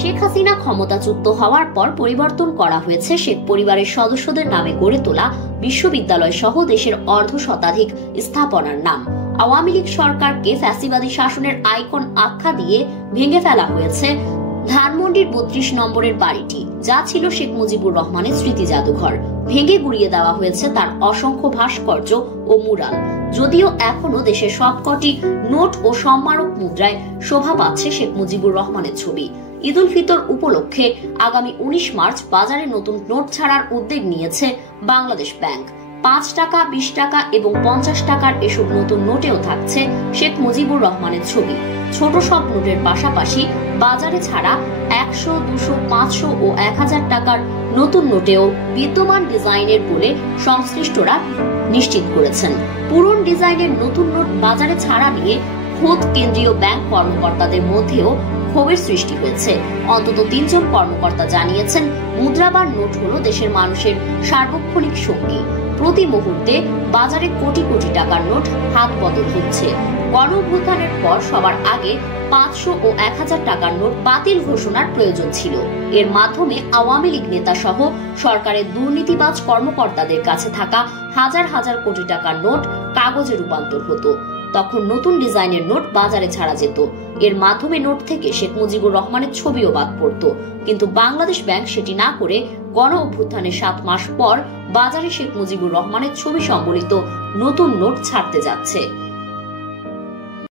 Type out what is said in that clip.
শেখ হাসিনা ক্ষমতাচ্যুত হওয়ার পর পরিবর্তন করা হয়েছে শেখ পরিবারের সদস্যদের নামে গড়ে তোলা বিশ্ববিদ্যালয় সহ দেশের অর্ধশতাধিক স্থাপনার নাম। আওয়ামী লীগ সরকারকে ফ্যাসিবাদী শাসনের আইকন আখ্যা দিয়ে ভেঙে ফেলা হয়েছে ধানমন্ডির ৩২ নম্বরের বাড়িটি, যা ছিল শেখ মুজিবুর রহমানের স্মৃতি জাদুঘর। ভেঙে গুড়িয়ে দেওয়া হয়েছে তার অসংখ্য ভাস্কর্য ও মুরাল। যদিও এখনো দেশের সবকটি নোট ও সম্মানক মুদ্রায় শোভা পাচ্ছে শেখ মুজিবুর রহমানের ছবি। ঈদ উল ফিতর উপলক্ষে আগামী ১৯ মার্চ বাজারে নতুন নোট ছাড়ার উদ্যোগ নিয়েছে বাংলাদেশ ব্যাংক। ৫ টাকা, ২০ টাকা এবং ৫০ টাকার এসব নতুন নোটেও থাকছে শেখ মুজিবুর রহমানের ছবি। ছোট সব নোটের পাশাপাশি বাজারে ছাড়া ১০০, ২০০, ৫০০ ও ১০০০ টাকার নতুন নোটেও বিদ্যমান ডিজাইনের বলে সংশ্লিষ্টরা নিশ্চিত করেছেন। পুরনো ডিজাইনের নতুন নোট বাজারে ছাড়া নিয়ে খোদ কেন্দ্রীয় ব্যাংক কর্মকর্তাদের মধ্যেও ক্ষোভের সৃষ্টি হয়েছে। অন্তত ৩ জন কর্মকর্তা জানিয়েছেন, মুদ্রাবান নোট হলো দেশের মানুষের সার্বক্ষণিক সঙ্গী। প্রতি মুহূর্তে বাজারে কোটি কোটি টাকার নোট হাত বদল হচ্ছে। গণঅভ্যুত্থানের পর সবার আগে ৫০০ ও ১০০০ টাকার নোট বাতিল ঘোষণার প্রয়োজন ছিল। এর মাধ্যমে আওয়ামী লীগ নেতা সহ সরকারের দুর্নীতিবাজ কর্মকর্তাদের কাছে থাকা হাজার হাজার কোটি টাকার নোট কাগজে রূপান্তর হতো। তখন নতুন ডিজাইনের নোট বাজারে ছাড়া যেত। এর মাধ্যমে নোট থেকে শেখ মুজিবুর রহমানের ছবিও বাদ পড়ত। কিন্তু বাংলাদেশ ব্যাংক সেটি না করে গণ অভ্যুত্থানের ৭ মাস পর বাজারে শেখ মুজিবুর রহমানের ছবি সম্বলিত নতুন নোট ছাড়তে যাচ্ছে।